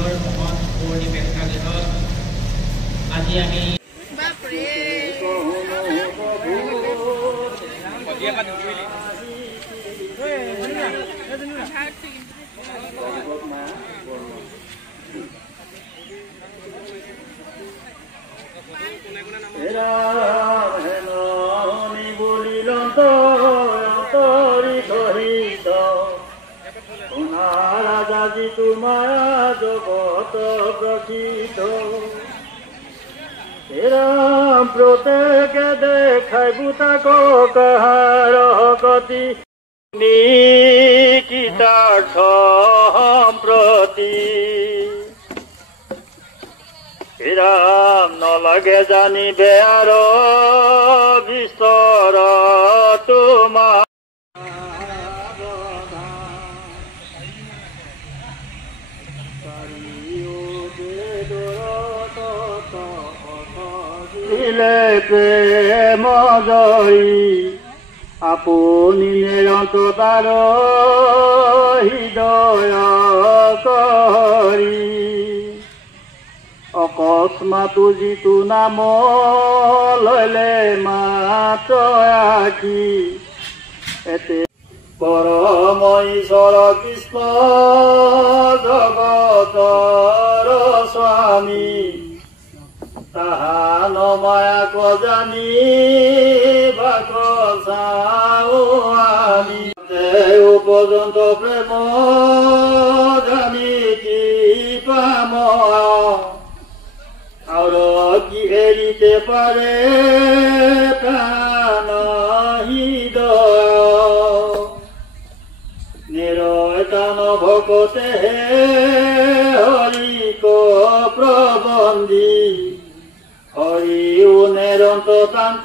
সংঘৰ মহৎ পৰিৱেশ কাৰ্যত আজি আমি রাজাজি তোমার জগত প্রকৃত এরাম প্রত্যেকে দেখাই বুতাক কাহার গতি নিকিতার্থ সম্প্রতি এরাম নলাগে জানিবে আর বিস্তর তোমার প্রেম জয়ী আপুনি নিৰন্ততাৰ হৃদয় কৰি অকস্মাতো যিটো নাম ললে মাত্ৰ আখি এতে পৰম ঈশ্বৰ কৃষ্ণ জগতৰ স্বামী তাহা নমায়া কজানি ভাগ চাও আমি পর্যন্ত প্রেম জানি কি পাম আর কি এরিতে পারে প্রাণ হৃদয় নিরয়তান ভকতে হরিক প্রবন্ধী হরি নিরন্ত তান্ত